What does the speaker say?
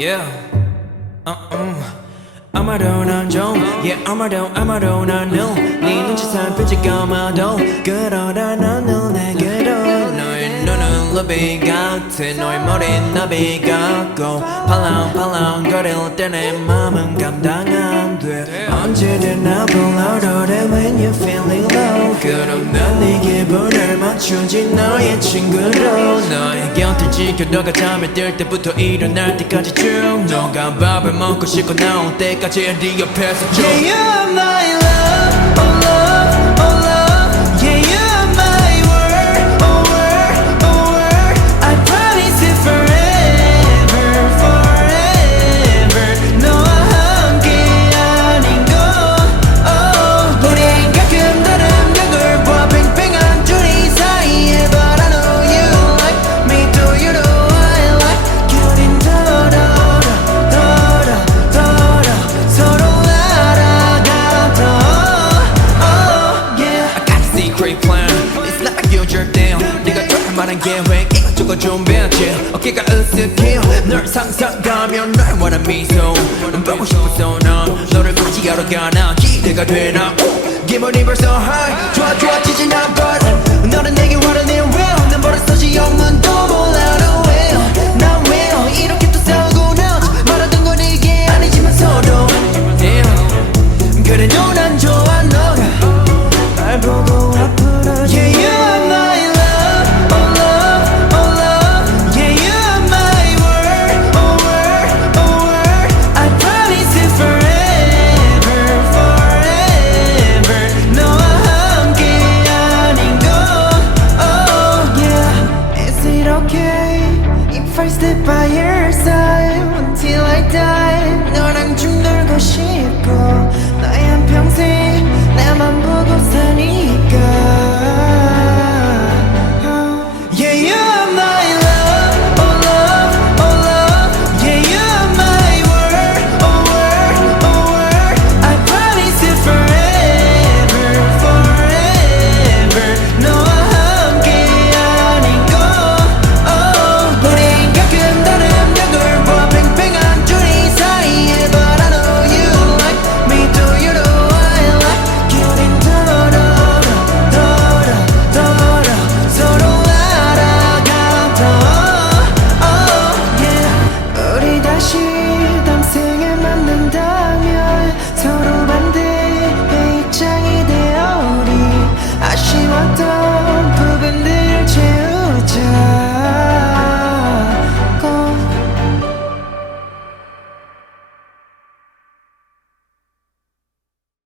Yeah. 아마도 난 좀, yeah, 아마도 나는 네 눈치 살펴지 감아도 그러다 나는 내게로 너의 눈은 루비 같아 너의 머리는 나비 같고 팔랑팔랑 거릴 때 내 맘은 감당 안 돼 언제든 나 불러도 돼 when you feeling low 그럼 난 네 기분을 맞추지 너의 친구로 너의 곁을 지켜너가 잠에 들 때부터 일어날 때까지 쭉 너가 밥을 먹고 씻고 나올 때까지 네 옆에서 쭉 Yeah, you're my love, oh love, oh love Yeah, you're my world, oh world, oh world I promise you forever, forever 너와 함께하는 건 oh 우린 가끔 다른 벽을 봐 팽팽한 둘이 사이에 But I know you like me, do you know I like you 우린 서로 알아가다 oh yeah I got a secret plan It's not like you 절대 네가 좋을 만한 계획 이것저것 준비했지 어깨가 으쓱해 널 상상하면 널 원한 미소 넌 보고 싶어서 난 너를 맞이하러 가나 기대가 되나 기분이 벌써 high 좋아지진 않걸 너는 내게 화를 내 well 난 버릇없이 없는 돈